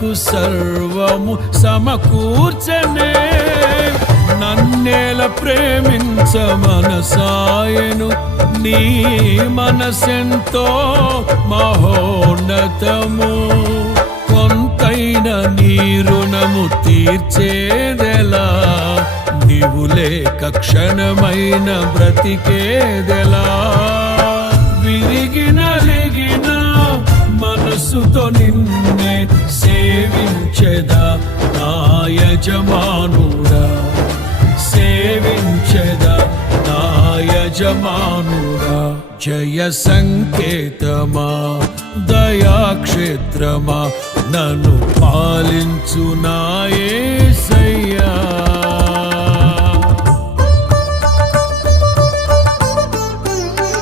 నాకు సర్వము సమకూర్చనే. నన్నేల ప్రేమించ మనసాయను, నీ మనసెంతో మహోన్నతము. కొంతైన నీ రుణము తీర్చేదెలా, నీవు లేక క్షణమైన బ్రతికేదెలా. విరిగిన లిగిన మనసుతో నిన్నే సేవించెదా నా యజమానుడా, సేవించెదా నా యజమానుడా. జయ సంకేతమా దయాక్షేత్రమా, నన్ను పాలించు నా యేసయ్యా.